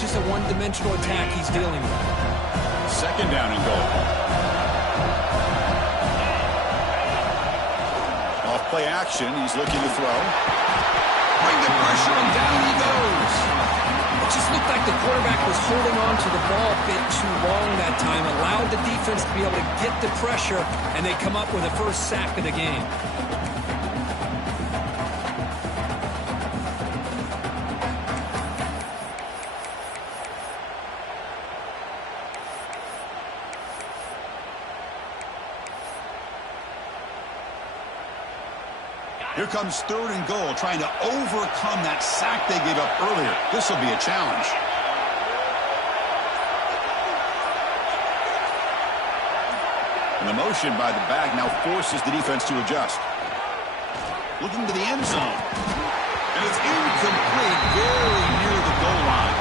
just a one-dimensional attack he's dealing with. Second down and goal. Off play action, he's looking to throw. Bring the pressure, and down he goes. It just looked like the quarterback was holding on to the ball a bit too long that time, allowed the defense to be able to get the pressure, and they come up with the first sack of the game. Here comes third and goal, trying to overcome that sack they gave up earlier. This will be a challenge. And the motion by the back now forces the defense to adjust. Looking to the end zone. And it's incomplete, very near the goal line.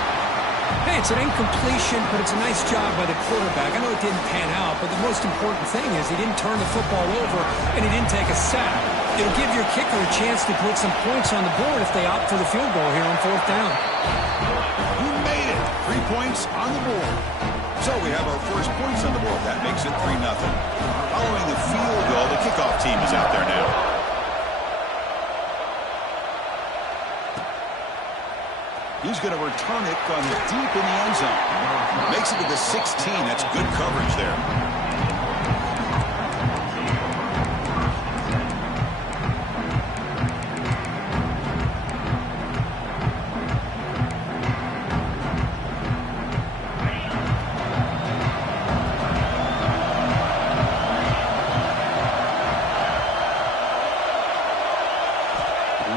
Hey, it's an incompletion, but it's a nice job by the quarterback. I know it didn't pan out, but the most important thing is he didn't turn the football over and he didn't take a sack. It'll give your kicker a chance to put some points on the board if they opt for the field goal here on fourth down. You made it. 3 points on the board. So we have our first points on the board. That makes it 3-0. Following the field goal, the kickoff team is out there now. He's going to return it from deep in the end zone. Makes it to the 16. That's good coverage there.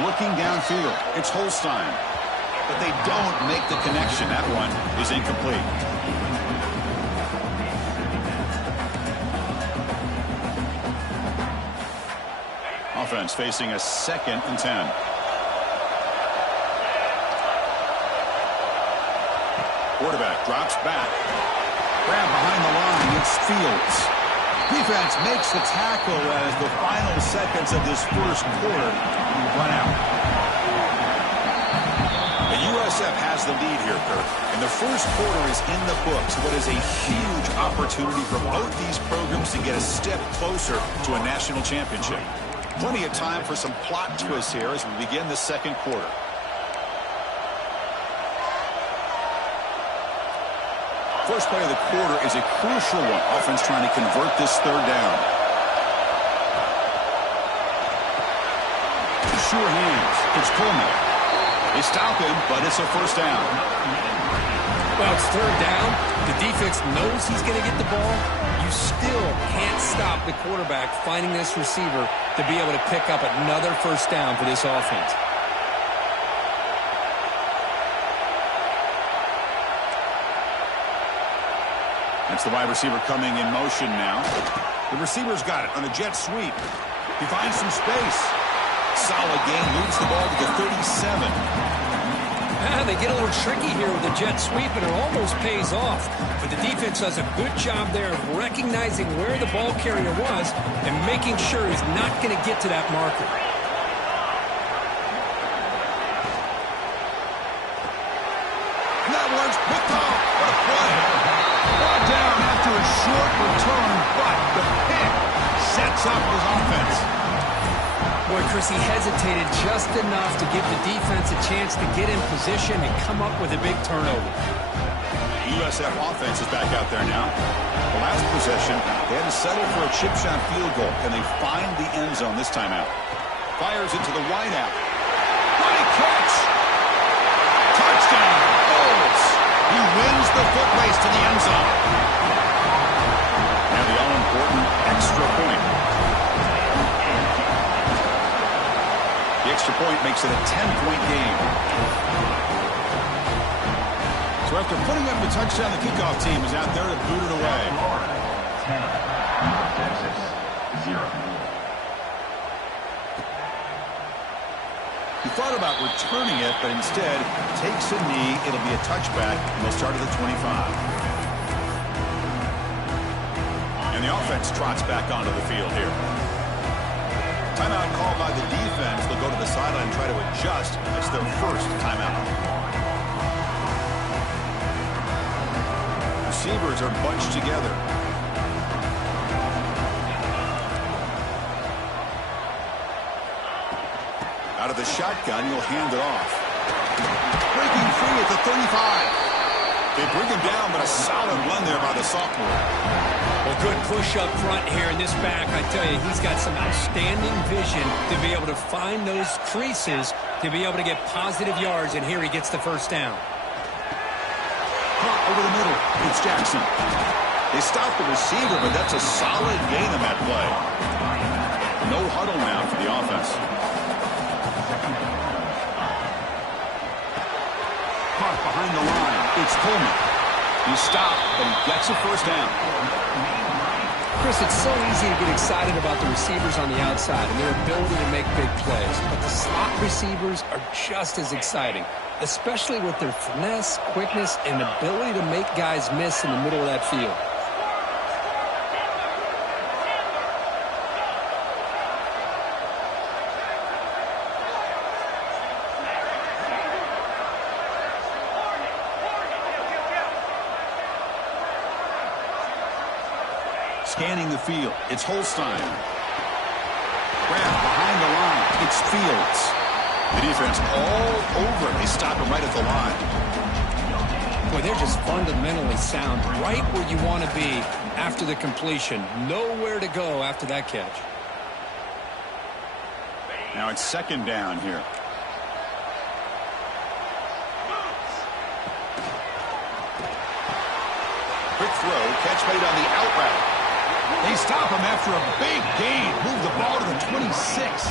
Looking downfield, it's Holstein. But they don't make the connection. That one is incomplete. Offense facing a 2nd and 10. Quarterback drops back. Grab behind the line. It's Fields. Defense makes the tackle as the final seconds of this first quarter run out. The USF has the lead here, Kirk, and the first quarter is in the books. What is a huge opportunity for both these programs to get a step closer to a national championship. Plenty of time for some plot twists here as we begin the second quarter. First play of the quarter is a crucial one. Offense trying to convert this third down. Sure hands. It's Coleman. They stop him, but it's a first down. Well, it's third down. The defense knows he's going to get the ball. You still can't stop the quarterback finding this receiver to be able to pick up another first down for this offense. That's the wide receiver coming in motion now. The receiver's got it on a jet sweep. He finds some space. Solid gain, moves the ball to the 37. They get a little tricky here with the jet sweep, and it almost pays off. But the defense does a good job there of recognizing where the ball carrier was and making sure he's not going to get to that marker. And that one's picked off. What a play. Brought down after a short return, but the pick sets up his offense. Boy, Chris, he hesitated just enough to give the defense a chance to get in position and come up with a big turnover. The USF offense is back out there now. The last possession, they had to settle for a chip shot field goal. Can they find the end zone this time out? Fires into the wideout. Great catch! Touchdown! Bowles! He wins the foot race to the end zone. Now the all-important extra point. The extra point makes it a 10-point game. So after putting up the touchdown, the kickoff team is out there to boot it away. 10, Texas, 0. He thought about returning it, but instead takes a knee. It'll be a touchback, and they'll start at the 25. And the offense trots back onto the field here. Timeout called by the defense. They'll go to the sideline and try to adjust. That's their first timeout. receivers are bunched together. Out of the shotgun, he'll hand it off. Breaking free at the 35. They bring him down, but a solid run there by the sophomore. Well, good push up front here in this back. I tell you, he's got some outstanding vision to be able to find those creases, to be able to get positive yards, and here he gets the first down. Caught over the middle. It's Jackson. They stop the receiver, but that's a solid gain on that play. No huddle now for the offense. Caught behind the line. It's Coleman. He stopped, but he gets a first down. Chris, it's so easy to get excited about the receivers on the outside and their ability to make big plays, but the slot receivers are just as exciting, especially with their finesse, quickness, and ability to make guys miss in the middle of that field. Scanning the field. It's Holstein. Grab behind the line. It's Fields. The defense all over him. They stop him right at the line. Boy, they're just fundamentally sound. Right where you want to be after the completion. Nowhere to go after that catch. Now it's second down here. Quick throw. Catch made on the out route. They stop him after a big gain. Move the ball to the 26.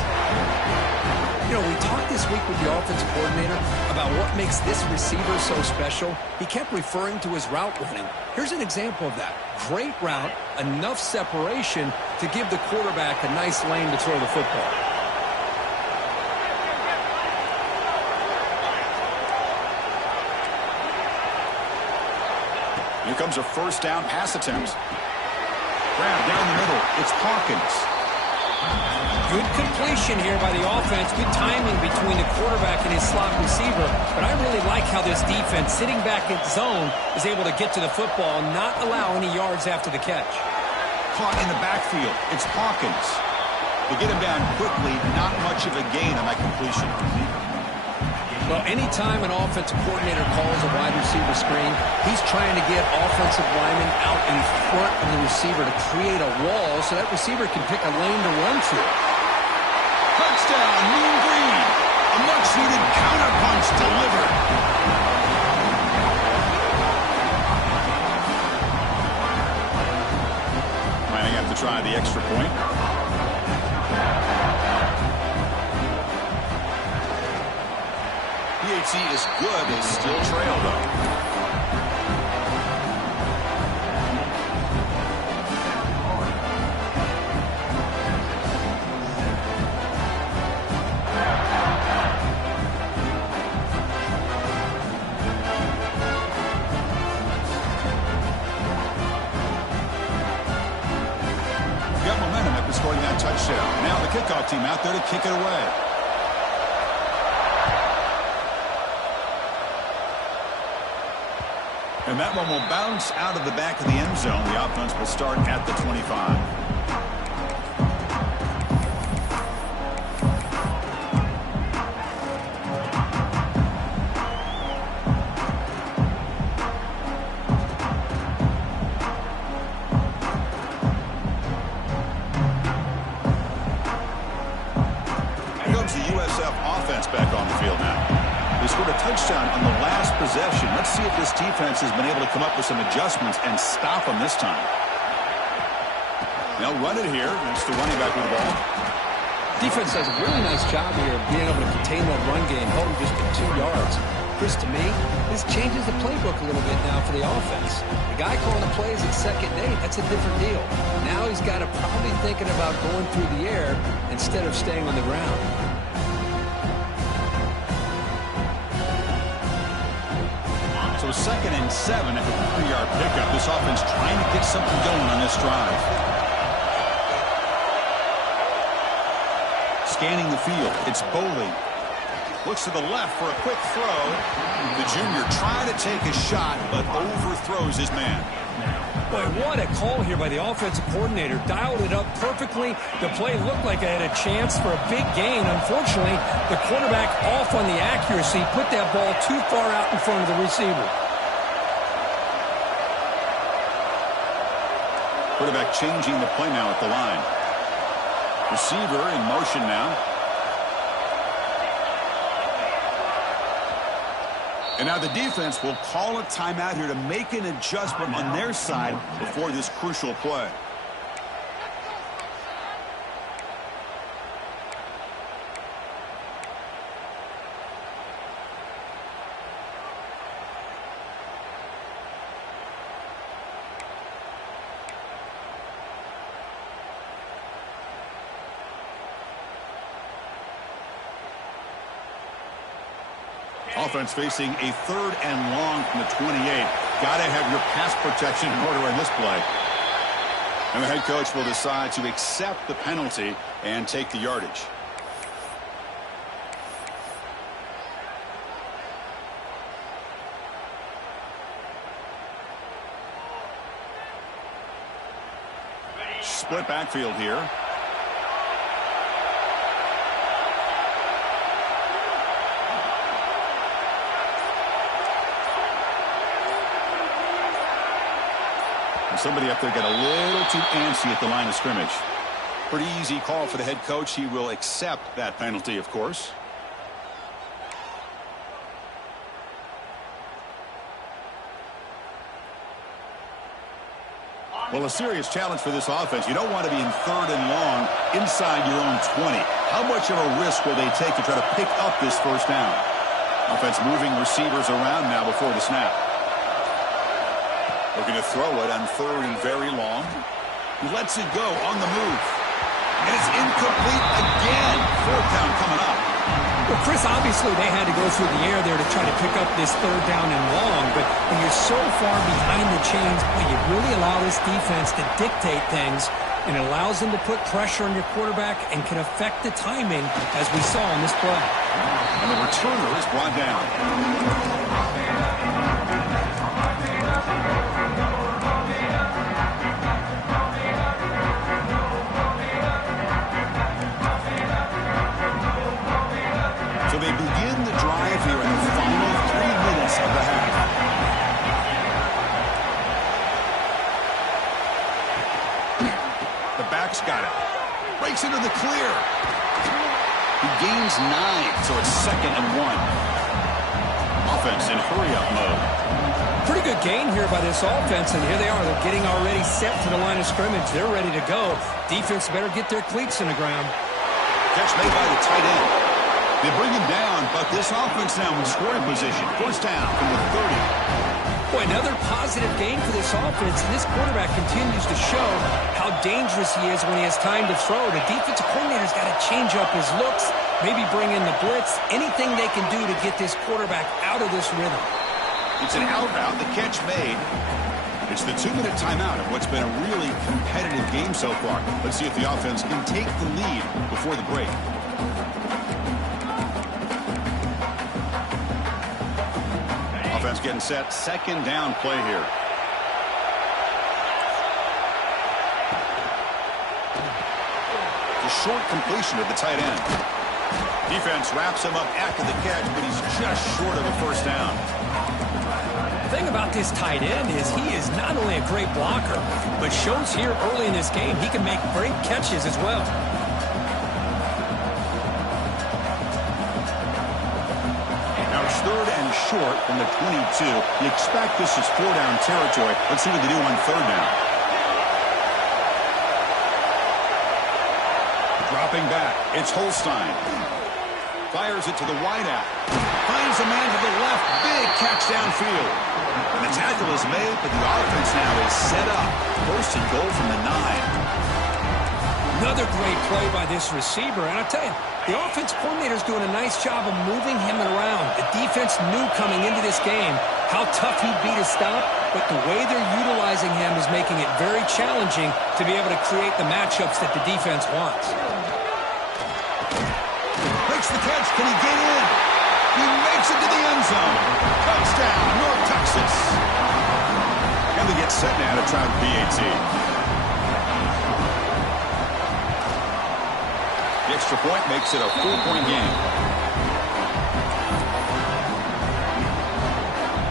You know, we talked this week with the offensive coordinator about what makes this receiver so special. He kept referring to his route running. Here's an example of that. Great route, enough separation to give the quarterback a nice lane to throw the football. Here comes a first down pass attempt. Grab down the middle. It's Hawkins. Good completion here by the offense. Good timing between the quarterback and his slot receiver. But I really like how this defense, sitting back in zone, is able to get to the football and not allow any yards after the catch. Caught in the backfield. It's Hawkins. They get him down quickly. Not much of a gain on that completion. Well, anytime an offensive coordinator calls a wide receiver screen, he's trying to get offensive linemen out in front of the receiver to create a wall so that receiver can pick a lane to run through. Touchdown, Mean Green. A much-needed counterpunch delivered. Might have to try the extra point. PHC is good. They still trail, though. Got momentum after scoring that touchdown. Now the kickoff team out there to kick it away. And that one will bounce out of the back of the end zone. The offense will start at the 25. Here comes the USF offense back on the field now. They scored a touchdown on the last possession. Let's see if this defense has been able to come up with some adjustments and stop them this time. They'll run it here. That's the running back with the ball. Defense does a really nice job here of being able to contain that run game, hold them just to 2 yards. Chris, to me, this changes the playbook a little bit now for the offense. The guy calling the plays at second day, that's a different deal. Now he's got to probably thinking about going through the air instead of staying on the ground. So 2nd and 7 at the 3-yard pickup. This offense trying to get something going on this drive. Scanning the field. It's Boley. Looks to the left for a quick throw. The junior trying to take a shot, but overthrows his man. Boy, what a call here by the offensive coordinator. Dialed it up perfectly. The play looked like it had a chance for a big gain. Unfortunately, the quarterback off on the accuracy, put that ball too far out in front of the receiver. Quarterback changing the play now at the line. Receiver in motion now. And now the defense will call a timeout here to make an adjustment on their side before this crucial play. Offense facing a 3rd and long from the 28. Got to have your pass protection in order in this play. And the head coach will decide to accept the penalty and take the yardage. Split backfield here. Somebody up there got a little too antsy at the line of scrimmage. Pretty easy call for the head coach. He will accept that penalty, of course. Well, a serious challenge for this offense. You don't want to be in 3rd and long inside your own 20. How much of a risk will they take to try to pick up this 1st down? Offense moving receivers around now before the snap. Looking to throw it on 3rd and very long. He lets it go on the move. And it's incomplete again. 4th down coming up. Well, Chris, obviously they had to go through the air there to try to pick up this 3rd down and long. But when you're so far behind the chains, well, you really allow this defense to dictate things. And it allows them to put pressure on your quarterback and can affect the timing, as we saw in this play. And the returner is brought down. So they begin the drive here in the final 3 minutes of the half. The back's got it. Breaks into the clear. He gains 9, so it's 2nd and 1. Offense in hurry-up mode. Pretty good gain here by this offense, and here they are. They're getting already set to the line of scrimmage. They're ready to go. Defense better get their cleats in the ground. Catch made by the tight end. They bring him down, but this offense now in scoring position. 1st down from the 30. Boy, another positive gain for this offense, and this quarterback continues to show how dangerous he is when he has time to throw. The defensive coordinator's got to change up his looks, maybe bring in the blitz, anything they can do to get this quarterback out of this rhythm. It's an out route, the catch made. It's the 2-minute timeout of what's been a really competitive game so far. Let's see if the offense can take the lead before the break. Offense getting set. 2nd down play here. The short completion of the tight end. Defense wraps him up after the catch, but he's just short of a 1st down. The thing about this tight end is he is not only a great blocker, but shows here early in this game he can make great catches as well. Now it's 3rd and short from the 22. You expect this is 4-down territory. Let's see what they do on 3rd down. Dropping back, it's Holstein. Fires it to the wideout. Finds a man to the left. Big catch downfield. And the tackle is made, but the offense now is set up. 1st and goal from the 9. Another great play by this receiver. And I tell you, the offense coordinator's doing a nice job of moving him around. The defense knew coming into this game how tough he'd be to stop, but the way they're utilizing him is making it very challenging to be able to create the matchups that the defense wants. Makes the catch. Can he get in? He makes it to the end zone. Touchdown, North Texas. And they get set now to try the PAT. The extra point makes it a 4-point game.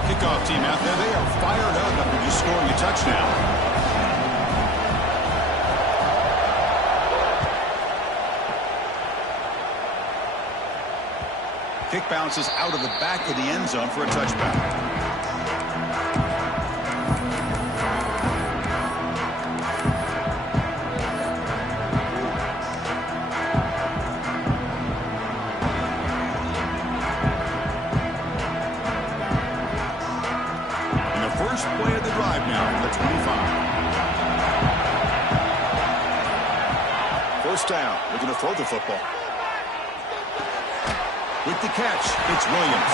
Kickoff team out there, they are fired up after just scoring a touchdown. Kick bounces out of the back of the end zone for a touchback. And the first play of the drive now from the 25. First down. We're going to throw the football. With the catch, it's Williams.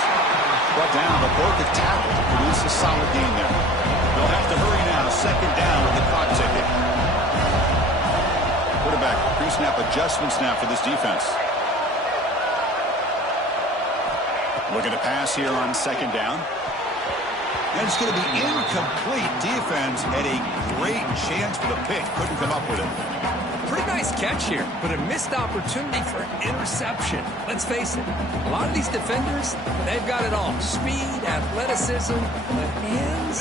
Brought down, but broke a tackle to produce a solid gain there. They'll have to hurry now. Second down with the clock ticking. Quarterback pre-snap adjustments now for this defense. Looking to pass here on second down. And it's going to be incomplete. Defense had a great chance for the pick. Couldn't come up with it. Pretty nice catch here, but a missed opportunity for an interception. Let's face it, a lot of these defenders, they've got it all. Speed, athleticism, but hands,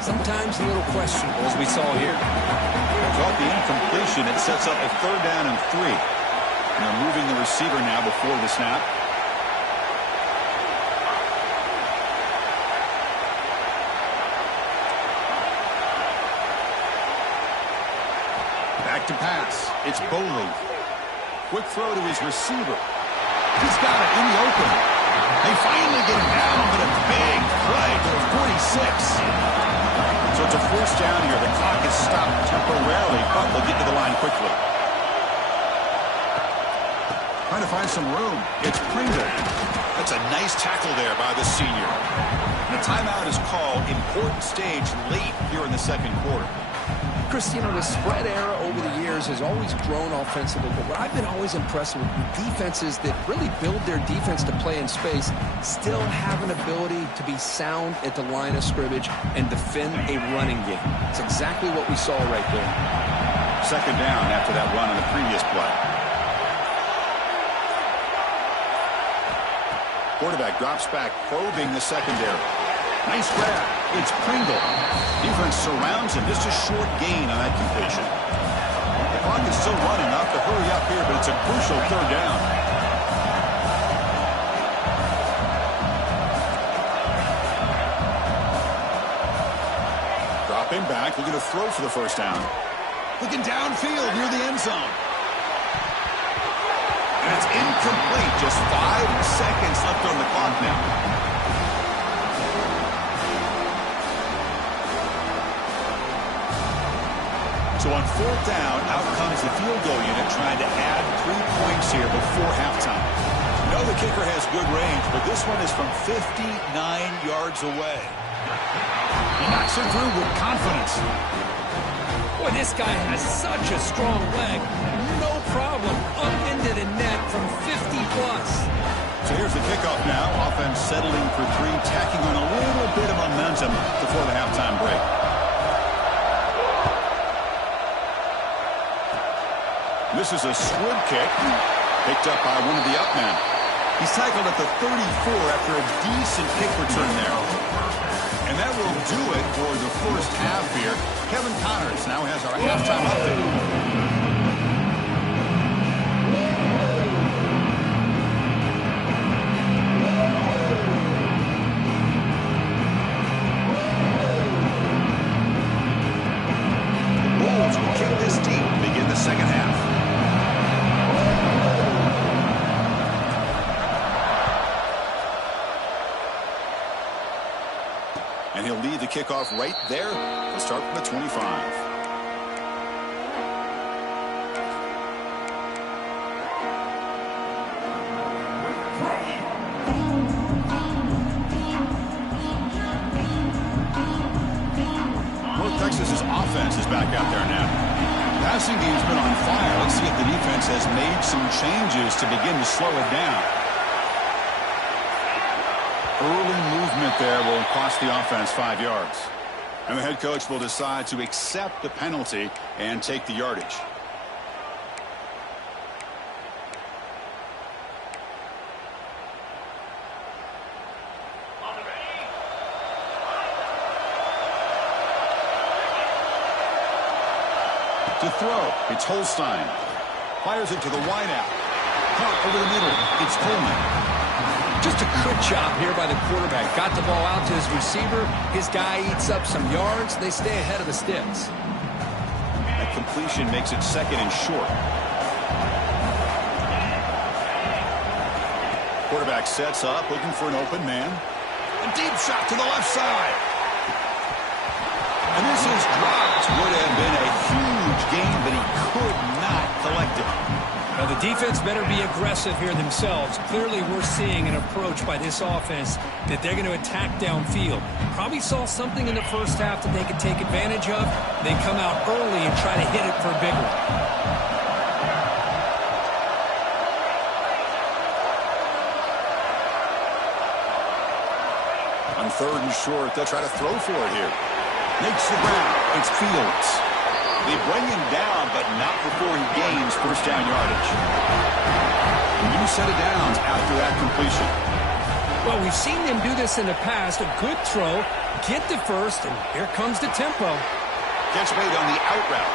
sometimes a little questionable, as we saw here. Without the incompletion, it sets up a 3rd down and 3. And they're moving the receiver now before the snap. To pass. It's Bowley. Quick throw to his receiver. He's got it in the open. They finally get him down, but a big play to the 46. So it's a first down here. The clock is stopped temporarily, but they'll get to the line quickly. Trying to find some room. It's Pringle. That's a nice tackle there by the senior. And a timeout is called. Important stage late here in the second quarter. Chris, you know, the spread era over the years has always grown offensively, but what I've been always impressed with defenses that really build their defense to play in space still have an ability to be sound at the line of scrimmage and defend a running game. It's exactly what we saw right there. Second down after that run on the previous play. Quarterback drops back, probing the secondary. Nice grab. It's Pringle. Defense surrounds him. Just a short gain on that completion. The clock is still running. Not to hurry up here, but it's a crucial 3rd down. Dropping back. Looking to throw for the first down. Looking downfield near the end zone. And it's incomplete. Just 5 seconds left on the clock now. So on 4th down, out comes the field goal unit trying to add 3 points here before halftime. You know the kicker has good range, but this one is from 59 yards away. He knocks it through with confidence. Boy, this guy has such a strong leg. No problem up into the net from 50+. So here's the kickoff now. Offense settling for 3, tacking on a little bit of momentum before the halftime break. This is a swim kick, picked up by one of the up men. He's tackled at the 34 after a decent kick return there. And that will do it for the first half here. Kevin Connors now has our halftime update. Bulls will kick this deep to begin the second half. And he'll lead the kickoff right there. Let's start from the 25. North Texas's offense is back out there now. Passing game's been on fire. Let's see if the defense has made some changes to begin to slow it down. Early movement there will cost the offense 5 yards. And the head coach will decide to accept the penalty and take the yardage. To throw, it's Holstein. Fires it to the wideout. Caught over the middle, it's Coleman. Just a good job here by the quarterback. Got the ball out to his receiver. His guy eats up some yards. They stay ahead of the sticks. That completion makes it 2nd and short. Quarterback sets up, looking for an open man. A deep shot to the left side. And this is dropped. Would have been a huge gain, but he could not collect it. Now the defense better be aggressive here themselves. Clearly we're seeing an approach by this offense that they're going to attack downfield. Probably saw something in the first half that they could take advantage of. They come out early and try to hit it for a big one. On 3rd and short, they'll try to throw for it here. Makes the ground. It's Fields. They bring him down, but not before he gains first down yardage. A new set of downs after that completion. Well, we've seen them do this in the past. A good throw, get the first, and here comes the tempo. Catch made on the out route.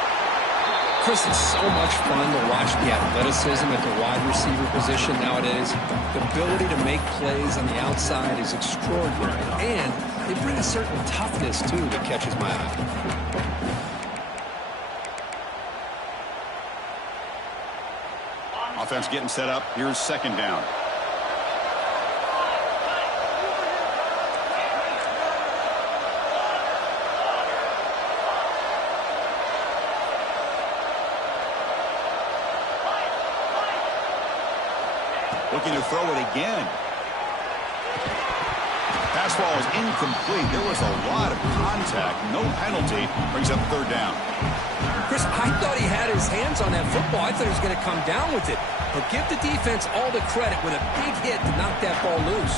Chris, it's so much fun to watch the athleticism at the wide receiver position nowadays. The ability to make plays on the outside is extraordinary, and they bring a certain toughness, too, that catches my eye. Offense getting set up. Here's 2nd down. Looking to throw it again. Pass ball is incomplete. There was a lot of contact. No penalty. Brings up 3rd down. Chris, I thought he had his hands on that football. I thought he was going to come down with it. But give the defense all the credit with a big hit to knock that ball loose.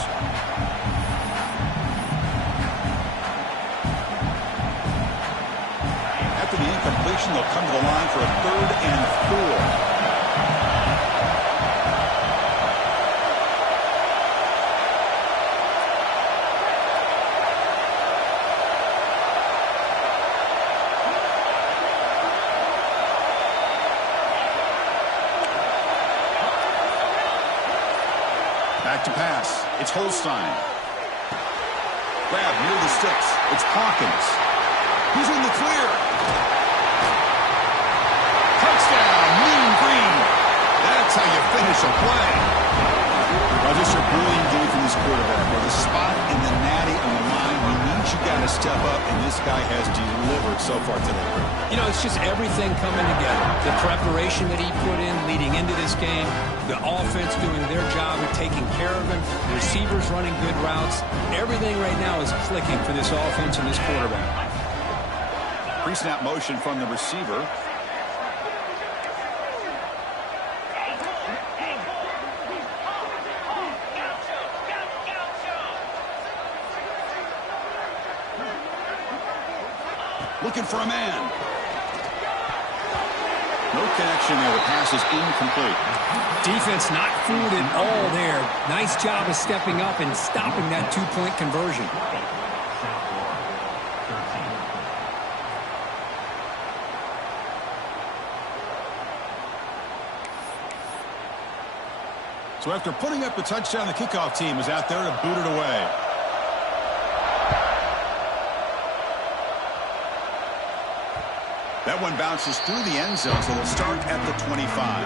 After the incompletion, they'll come to the line for a 3rd and 4. Back to pass. It's Holstein. Grab near the sticks. It's Hawkins. He's in the clear. Touchdown, Mean Green. That's how you finish a play. Well, just a brilliant game from this quarterback. With a spot in the natty on the line, he needs you got to step up, and this guy has delivered so far today. You know, it's just everything coming together. The preparation that he put in leading into this game, the offense doing their job of taking care of him, the receivers running good routes. Everything right now is clicking for this offense and this quarterback. Pre-snap motion from the receiver. Looking for a man. No connection there. The pass is incomplete. Defense not fooled at all there. Nice job of stepping up and stopping that two-point conversion. So after putting up the touchdown, the kickoff team is out there to boot it away. That one bounces through the end zone, so they'll start at the 25.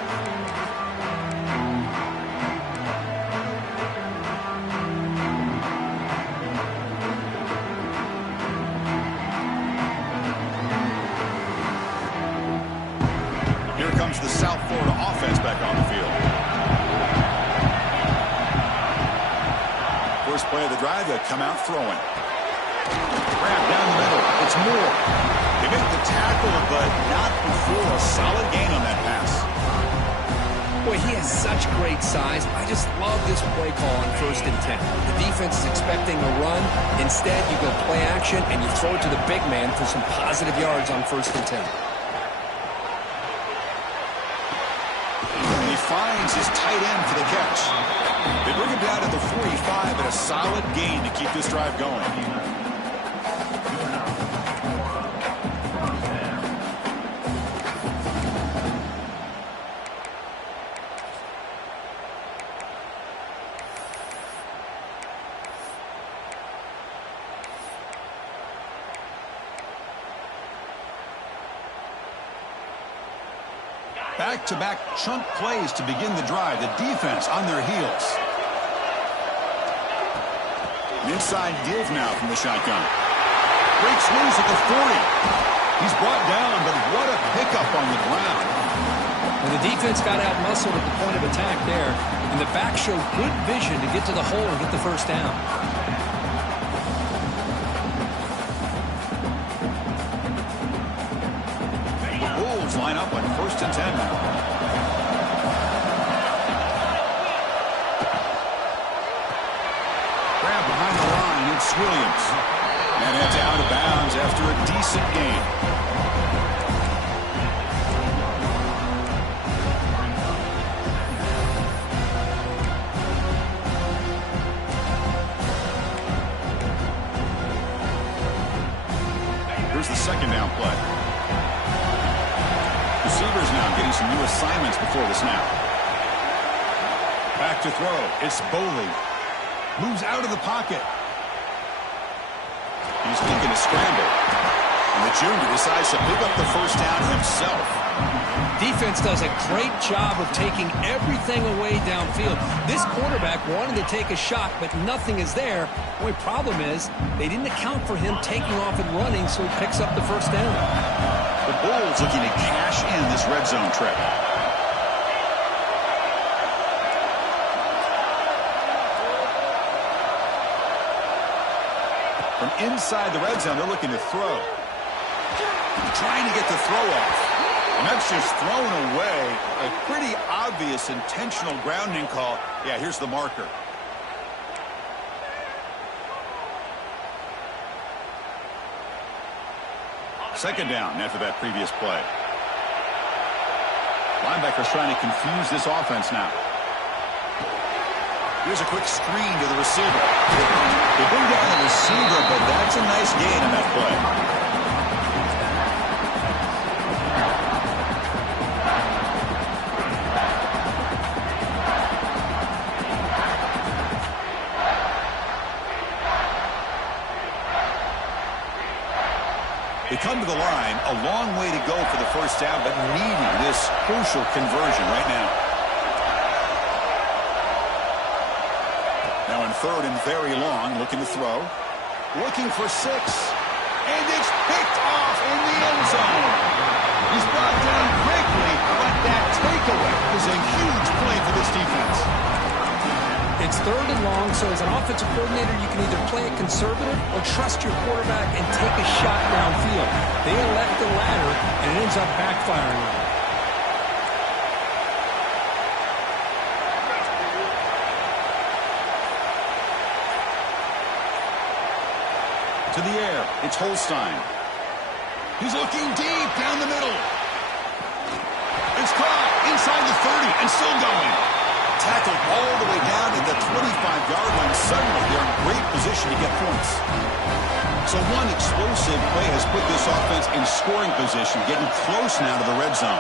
Here comes the South Florida offense back on the field. First play of the drive, they come out throwing. Grab down the middle. It's Moore. They make the tackle, but not before a solid gain on that pass. Boy, he has such great size. I just love this play call on 1st and 10. The defense is expecting a run. Instead, you go play action, and you throw it to the big man for some positive yards on 1st and 10. And he finds his tight end for the catch. They bring him down to the 45, and a solid gain to keep this drive going. Back-to-back chunk plays to begin the drive. The defense on their heels. An inside give now from the shotgun. Breaks loose at the 40. He's brought down, but what a pickup on the ground. And the defense got out-muscled at the point of attack there. And the back showed good vision to get to the hole and get the first down. Line up on 1st and 10 now. Grab behind the line, it's Williams. And it's out of bounds after a decent gain. Here's the 2nd down play. Receivers now getting some new assignments before the snap. Back to throw. It's Boley. Moves out of the pocket. He's thinking a scramble. And the junior decides to pick up the first down himself. Defense does a great job of taking everything away downfield. This quarterback wanted to take a shot, but nothing is there. The only problem is they didn't account for him taking off and running, so he picks up the first down. The Bulls looking to cash in this red zone trip. From inside the red zone, they're looking to throw. Trying to get the throw off. And that's just thrown away. A pretty obvious intentional grounding call. Yeah, here's the marker. Second down after that previous play. Linebackers trying to confuse this offense now. Here's a quick screen to the receiver. They bring down the receiver, but that's a nice gain on that play. They come to the line, a long way to go for the first down, but needing this crucial conversion right now. Now in 3rd and very long, looking to throw. Looking for 6. And it's picked off in the end zone. He's brought down quickly, but that takeaway is a huge play for this defense. It's 3rd and long, so as an offensive coordinator, you can either play it conservative or trust your quarterback and take a shot downfield. They elect the latter, and it ends up backfiring on them. To the air, it's Holstein. He's looking deep down the middle. It's caught inside the 30 and still going. Tackled all the way down to the 25-yard line. Suddenly, they're in great position to get points. So one explosive play has put this offense in scoring position, getting close now to the red zone.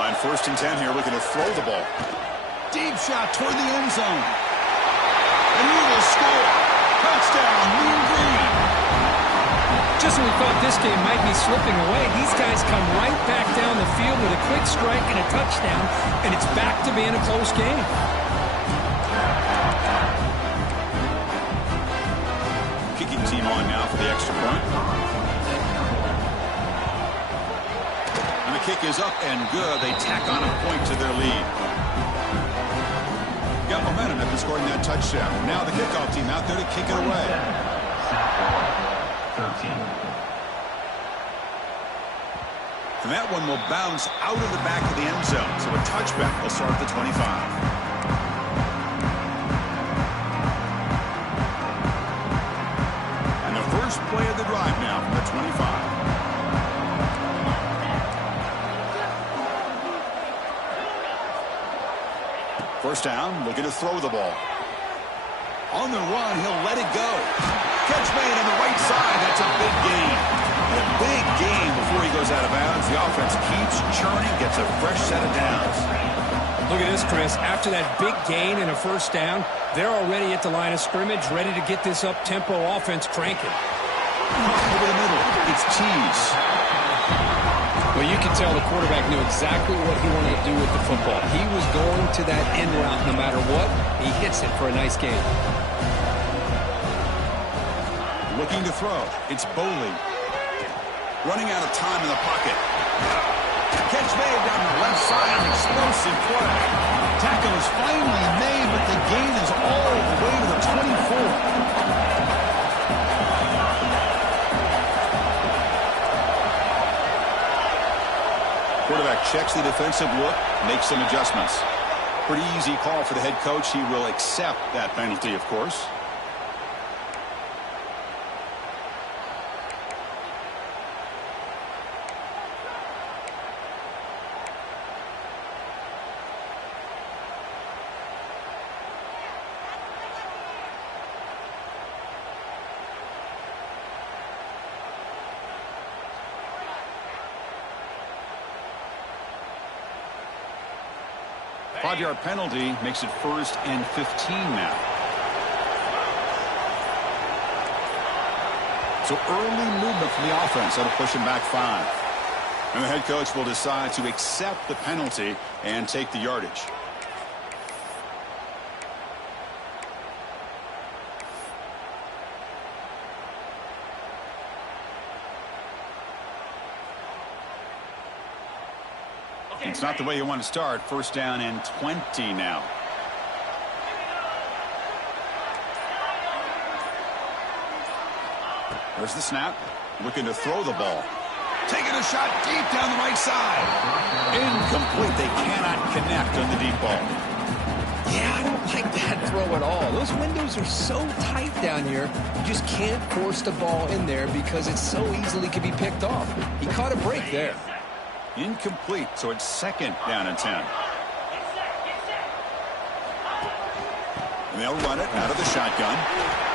On 1st and 10 here, looking to throw the ball. Deep shot toward the end zone. And he will score. Touchdown, Mean Green. Just when we thought this game might be slipping away, these guys come right back down the field with a quick strike and a touchdown, and it's back to being a close game. Kicking team on now for the extra point. And the kick is up and good. They tack on a point to their lead. Got momentum after scoring that touchdown. Now the kickoff team out there to kick it away. 13. And that one will bounce out of the back of the end zone. So a touchback will start at the 25. And the first play of the drive now from the 25. First down, looking to throw the ball. On the run, he'll let it go. Catch made on the right side. That's a big gain. And a big gain before he goes out of bounds. The offense keeps churning, gets a fresh set of downs. Look at this, Chris. After that big gain and a first down, they're already at the line of scrimmage, ready to get this up-tempo offense cranking. Over the middle, it's Tease. Well, you can tell the quarterback knew exactly what he wanted to do with the football. He was going to that end route no matter what. He hits it for a nice gain. Looking to throw. It's Boley. Running out of time in the pocket. Catch made down the left side. Explosive play. Tackle is finally made, but the gain is all the way to the 24. Quarterback checks the defensive look, makes some adjustments. Pretty easy call for the head coach. He will accept that penalty, of course. Five-yard penalty makes it 1st and 15 now. So early movement from the offense. That'll push him back 5. And the head coach will decide to accept the penalty and take the yardage. It's not the way you want to start. First down and 20 now. There's the snap. Looking to throw the ball. Taking a shot deep down the right side. Incomplete. They cannot connect on the deep ball. Yeah, I don't like that throw at all. Those windows are so tight down here. You just can't force the ball in there because it so easily can be picked off. He caught a break there. Incomplete, so it's 2nd down and 10. And they'll run it out of the shotgun.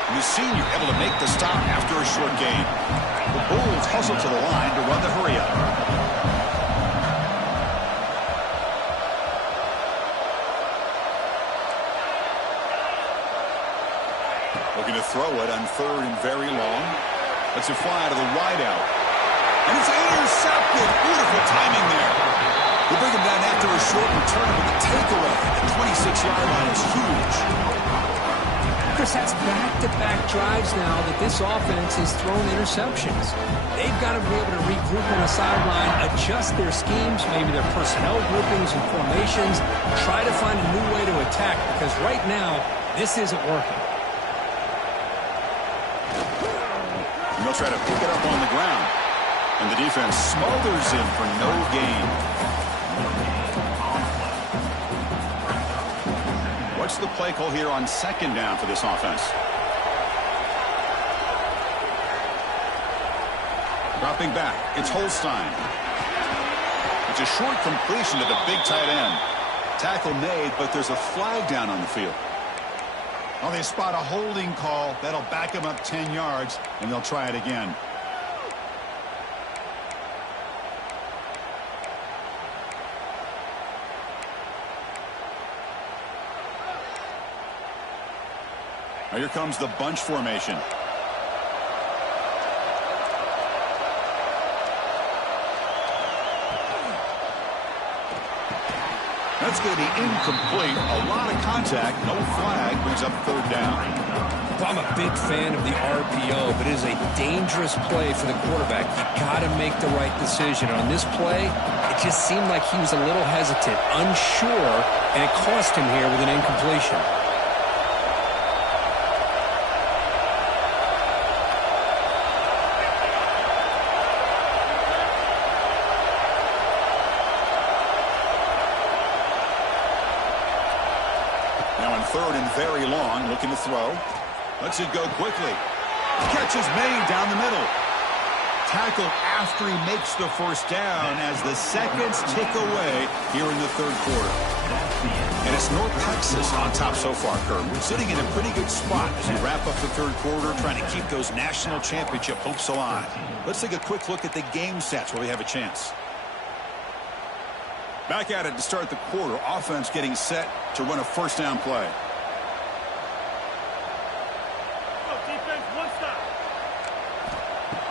And the senior able to make the stop after a short gain. The Bulls hustle to the line to run the hurry-up. Looking to throw it on 3rd and very long. Let's it fly to the wideout. And it's intercepted. Beautiful timing there. They bring him down after a short return, but the takeaway at the 26-yard line is huge. Chris, that's back-to-back drives now that this offense has thrown interceptions. They've got to be able to regroup on the sideline, adjust their schemes, maybe their personnel groupings and formations, try to find a new way to attack, because right now, this isn't working. And they'll try to pick it up on the ground. And the defense smothers him for no gain. What's the play call here on 2nd down for this offense? Dropping back, it's Holstein. It's a short completion to the big tight end. Tackle made, but there's a flag down on the field. Well, they spot a holding call. That'll back him up 10 yards, and they'll try it again. Now here comes the bunch formation. That's going to be incomplete. A lot of contact. No flag. Brings up 3rd down. Well, I'm a big fan of the RPO, but it is a dangerous play for the quarterback. You got to make the right decision. On this play, it just seemed like he was a little hesitant, unsure, and it cost him here with an incompletion. Now in third and very long, looking to throw. Lets it go quickly. Catch is made down the middle. Tackle after he makes the first down as the seconds tick away here in the third quarter. And it's North Texas on top so far, Kurt. We're sitting in a pretty good spot as we wrap up the third quarter, trying to keep those national championship hopes alive. Let's take a quick look at the game stats where we have a chance. Back at it to start the quarter. Offense getting set to run a first down play.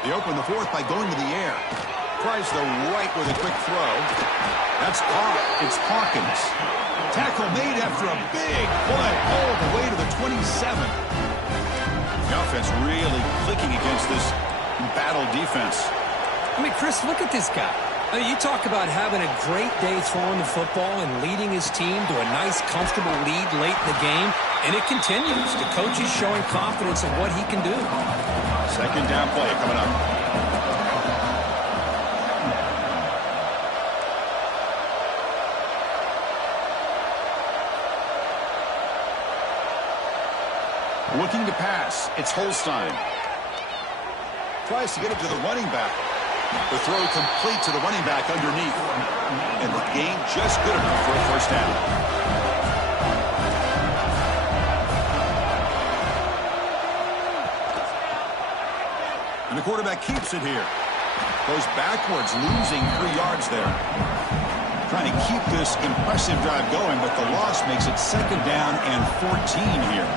They open the fourth by going to the air. Tries the right with a quick throw. That's caught. It's Hawkins. Tackle made after a big play all the way to the 27. The offense really clicking against this battle defense. I mean, Chris, look at this guy. I mean, you talk about having a great day throwing the football and leading his team to a nice, comfortable lead late in the game, and it continues. The coach is showing confidence in what he can do. Second down play coming up. Looking to pass. It's Holstein. Tries to get it to the running back. The throw complete to the running back underneath. And the gain just good enough for a first down. And the quarterback keeps it here. Goes backwards, losing 3 yards there. Trying to keep this impressive drive going, but the loss makes it second down and 14 here.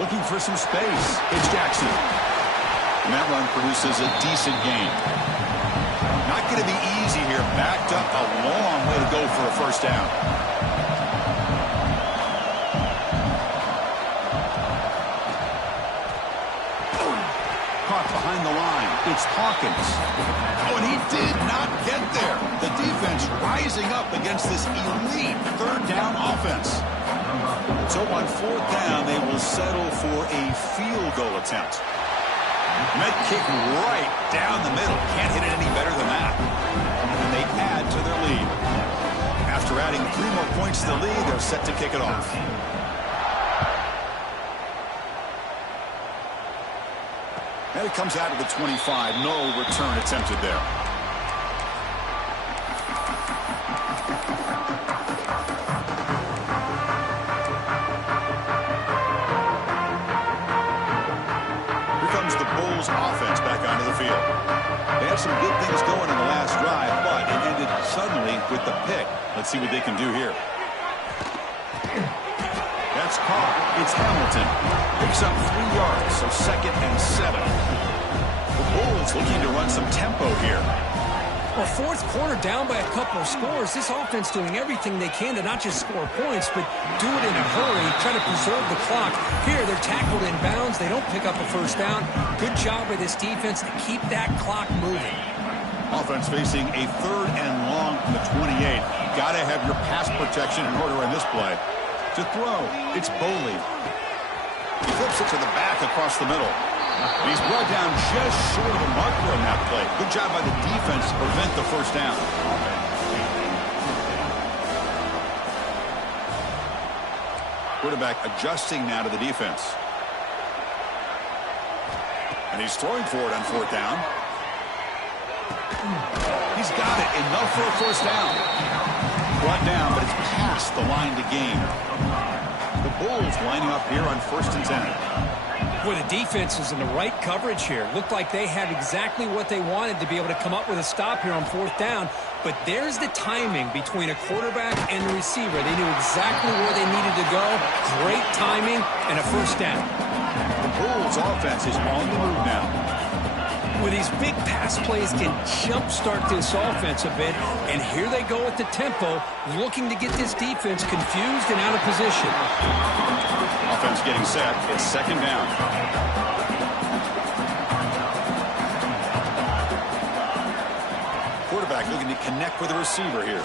Looking for some space. It's Jackson. And that run produces a decent gain. Not going to be easy here. Backed up a long way to go for a first down. Caught behind the line. It's Hawkins. Oh, and he did not get there. The defense rising up against this elite third down offense. So on fourth down, they will settle for a field goal attempt. Met kick right down the middle. Can't hit it any better than that. And they add to their lead. After adding 3 more points to the lead, they're set to kick it off. And it comes out of the 25. No return attempted there. Offense back onto the field. They had some good things going in the last drive, but it ended suddenly with the pick. Let's see what they can do here. That's caught. It's Hamilton. Picks up 3 yards, so second and 7. The Bulls looking to run some tempo here. Well, fourth quarter down by a couple of scores. This offense doing everything they can to not just score points, but do it in a hurry, try to preserve the clock. Here, they're tackled in bounds. They don't pick up a first down. Good job by this defense to keep that clock moving. Offense facing a third and long from the 28. Got to have your pass protection in order in this play. To throw, it's Boley. He flips it to the back across the middle. He's brought down just short of the marker on that play. Good job by the defense to prevent the first down. Quarterback adjusting now to the defense. And he's throwing for it on fourth down. He's got it. Enough for a first down. Brought down, but it's past the line to gain. The Bulls lining up here on 1st and 10. Well, the defense is in the right coverage here. Looked like they had exactly what they wanted to be able to come up with a stop here on fourth down. But there's the timing between a quarterback and the receiver. They knew exactly where they needed to go. Great timing and a first down. The Bulls offense is on the move now. With these big pass plays can jumpstart this offense a bit. And here they go at the tempo, looking to get this defense confused and out of position. Offense getting set. It's second down. Quarterback looking to connect with the receiver here.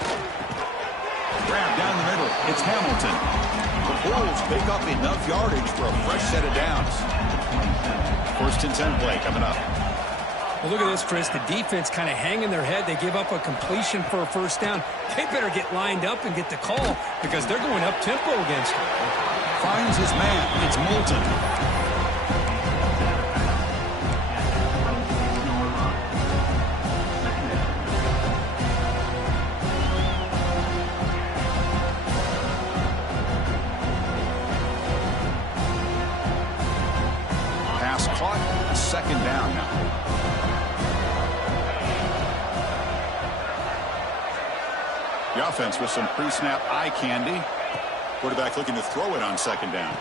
Grab down the middle. It's Hamilton. The Bulls pick up enough yardage for a fresh set of downs. 1st and 10 play coming up. Well, look at this, Chris. The defense kind of hanging their head. They give up a completion for a first down. They better get lined up and get the call because they're going up-tempo against him. Finds his man. It's Moulton. Caught, second down now. The offense with some pre-snap eye candy. Quarterback looking to throw it on second down.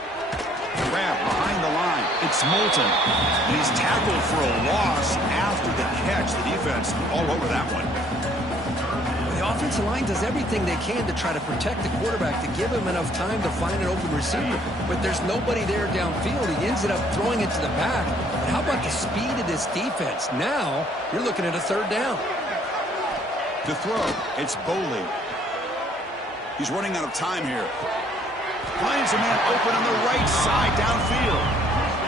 Grab behind the line. It's Moulton. He's tackled for a loss after the catch. The defense all over that one. The offensive line does everything they can to try to protect the quarterback, to give him enough time to find an open receiver. But there's nobody there downfield. He ends up throwing it to the back. But how about the speed of this defense? Now you're looking at a third down. To throw, it's Boley. He's running out of time here. Finds a man open on the right side downfield.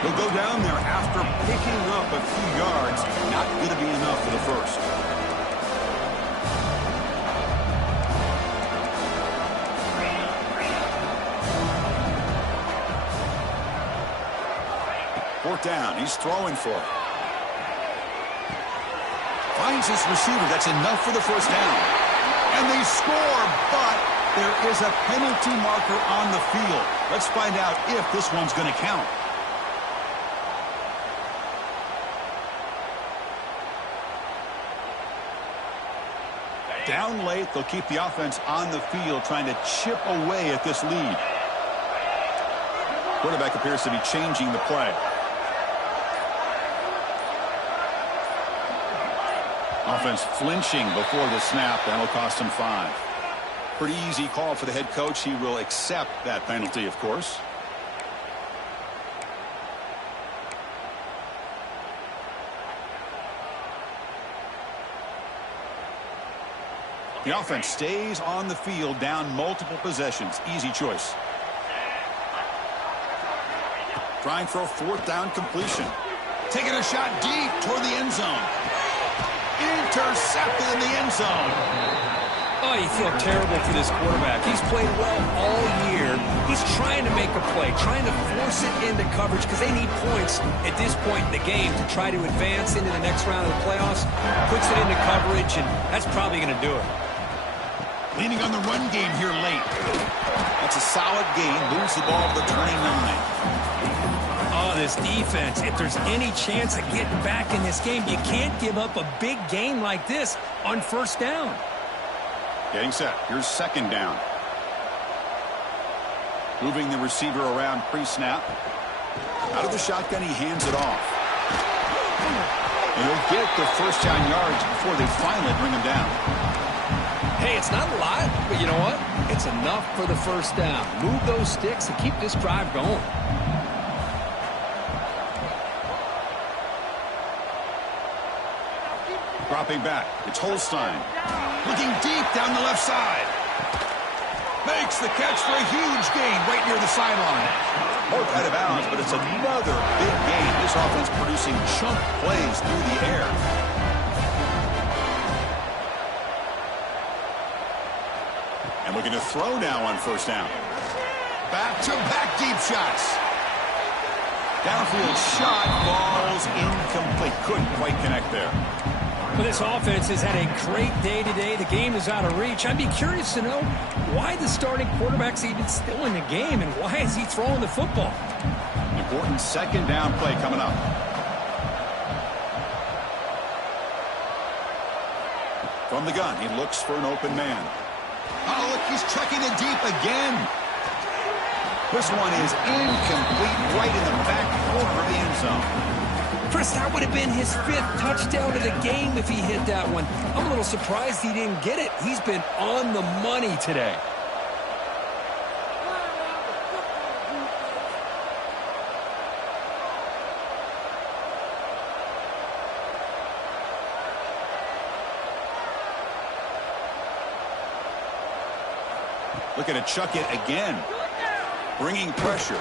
He'll go down there after picking up a few yards. Not going to be enough for the first. Fourth down. He's throwing for it. Finds his receiver. That's enough for the first down. And they score, but there is a penalty marker on the field. Let's find out if this one's going to count. Down late, they'll keep the offense on the field trying to chip away at this lead. Quarterback appears to be changing the play. Offense flinching before the snap. That'll cost him 5. Pretty easy call for the head coach. He will accept that penalty, of course. The offense stays on the field, down multiple possessions. Easy choice. Trying for a fourth down completion. Taking a shot deep toward the end zone. Intercepted in the end zone. Oh, you feel terrible for this quarterback. He's played well all year. He's trying to make a play, trying to force it into coverage because they need points at this point in the game to try to advance into the next round of the playoffs. Puts it into coverage, and that's probably going to do it. Leaning on the run game here late. That's a solid gain. Moves the ball to the 29. Oh, this defense, if there's any chance of getting back in this game, you can't give up a big gain like this on first down. Getting set. Here's second down. Moving the receiver around pre-snap. Out of the shotgun, he hands it off. And he'll get the first down yards before they finally bring him down. Hey, it's not a lot, but you know what? It's enough for the first down. Move those sticks and keep this drive going. Dropping back. It's Holstein. Looking deep down the left side. Makes the catch for a huge gain right near the sideline. Both out of bounds, but it's another big gain. This offense producing chunk plays through the air. And looking to throw now on first down. Back-to-back deep shots. Downfield shot falls incomplete. Couldn't quite connect there. Well, this offense has had a great day today. The game is out of reach. I'd be curious to know why the starting quarterback's even still in the game and why is he throwing the football? Important second down play coming up. From the gun, he looks for an open man. Oh, look, he's checking it deep again. This one is incomplete right in the back corner of the end zone. Chris, that would have been his 5th touchdown of the game if he hit that one. I'm a little surprised he didn't get it. He's been on the money today. Looking to chuck it again. Bringing pressure.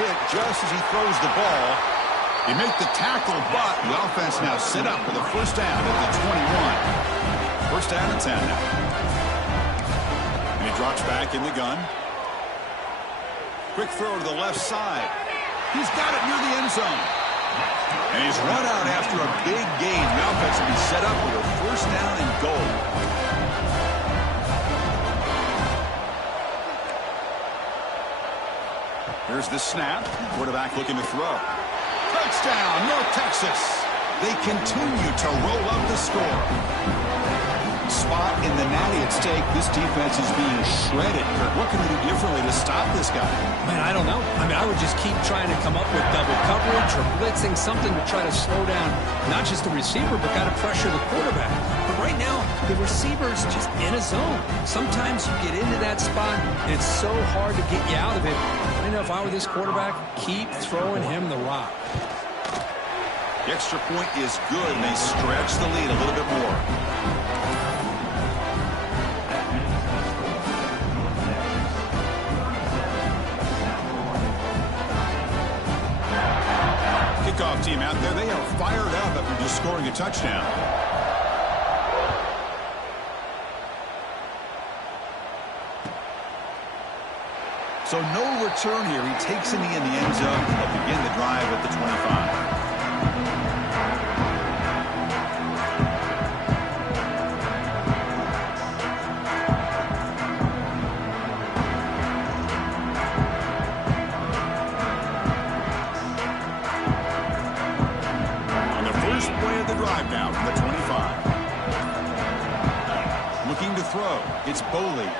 Hit just as he throws the ball. They make the tackle, but the offense now set up for the first down at the 21. First down and 10 now. And he drops back in the gun. Quick throw to the left side. He's got it near the end zone. And he's run out after a big gain. The offense will be set up with a first down and goal. Here's the snap. Quarterback looking to throw. Touchdown, North Texas. They continue to roll up the score. Spot in the natty at stake. This defense is being shredded. What can they do differently to stop this guy? Man, I don't know. I mean, I would just keep trying to come up with double coverage or blitzing, something to try to slow down not just the receiver, but got to pressure the quarterback. But right now, the receiver's just in a zone. Sometimes you get into that spot, and it's so hard to get you out of it. I know if I were this quarterback, keep throwing him the rock. The extra point is good, and they stretch the lead a little bit more. Kickoff team out there, they are fired up after just scoring a touchdown. So no return here. He takes it in the end zone. They'll begin the drive at the 25. On the first play of the drive now from the 25. Looking to throw. It's Boley.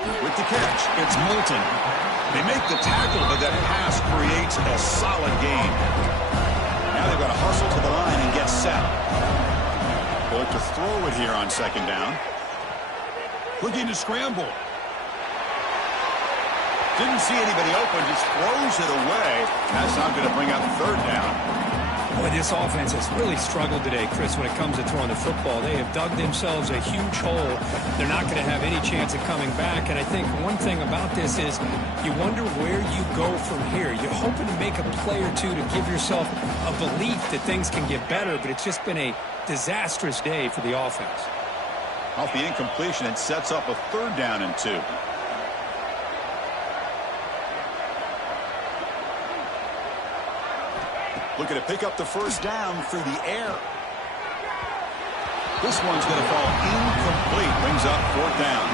With the catch, it's Moulton. They make the tackle, but that pass creates a solid gain. Now they've got to hustle to the line and get set. They'll look to throw it here on second down. Looking to scramble. Didn't see anybody open, just throws it away. That's not going to bring up third down. Boy, this offense has really struggled today, Chris, when it comes to throwing the football. They have dug themselves a huge hole. They're not going to have any chance of coming back. And I think one thing about this is you wonder where you go from here. You're hoping to make a play or two to give yourself a belief that things can get better, but it's just been a disastrous day for the offense. Off the incompletion, it sets up a third down and 2. Looking to pick up the first down through the air. This one's going to fall incomplete. Brings up fourth down.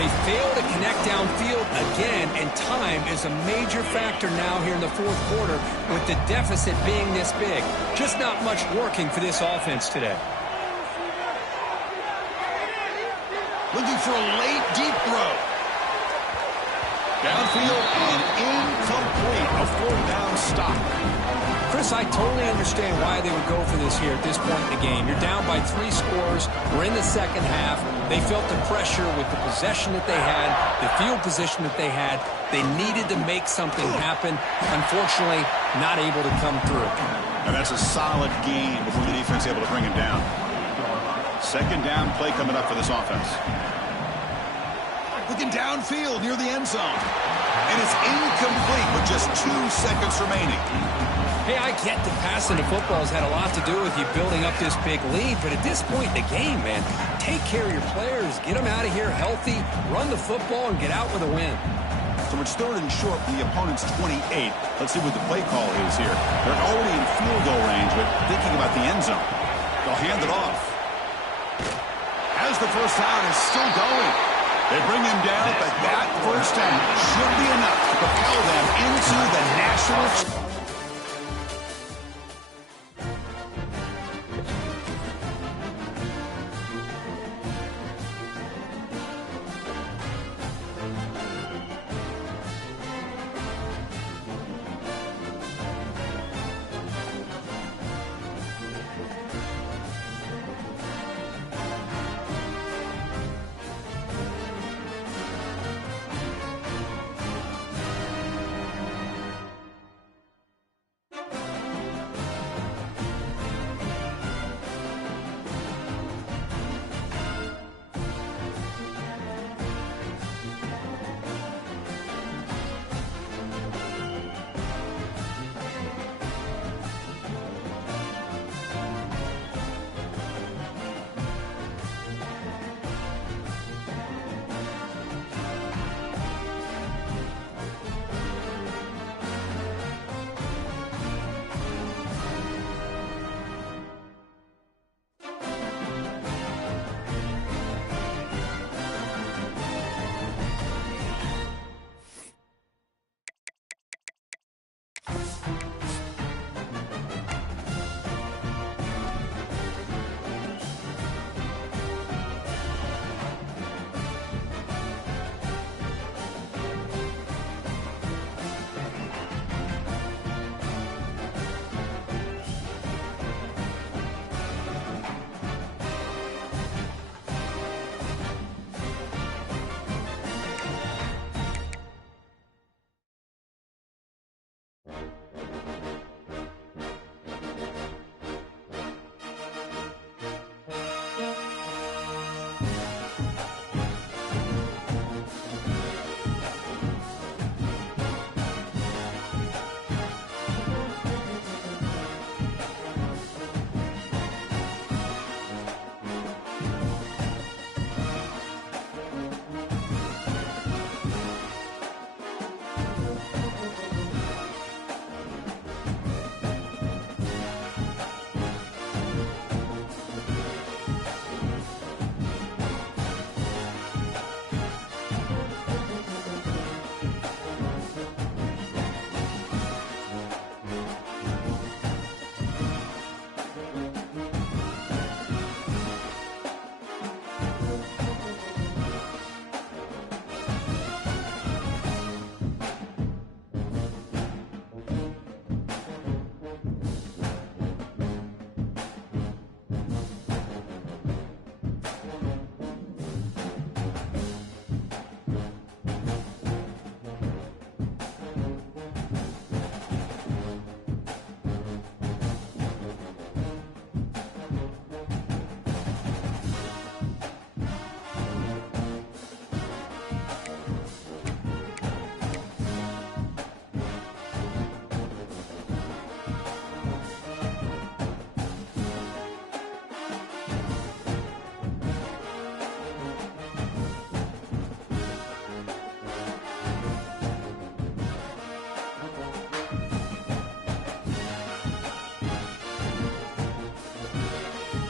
They fail to connect downfield again, and time is a major factor now here in the fourth quarter with the deficit being this big. Just not much working for this offense today. Looking for a late, deep throw. Downfield and incomplete. A fourth down stop. Chris, I totally understand why they would go for this here at this point in the game. You're down by 3 scores. We're in the second half. They felt the pressure with the possession that they had, the field position that they had. They needed to make something happen. Unfortunately, not able to come through. And that's a solid gain before the defense able to bring him down. Second down play coming up for this offense. Looking downfield near the end zone. And it's incomplete with just 2 seconds remaining. Hey, I get that passing the football has had a lot to do with you building up this big lead, but at this point in the game, man, take care of your players, get them out of here healthy, run the football, and get out with a win. So it's third and short from the opponent's 28. Let's see what the play call is here. They're already in field goal range, but thinking about the end zone. They'll hand it off. As the first down is still going. They bring him down, but that first down should be enough to propel them into the national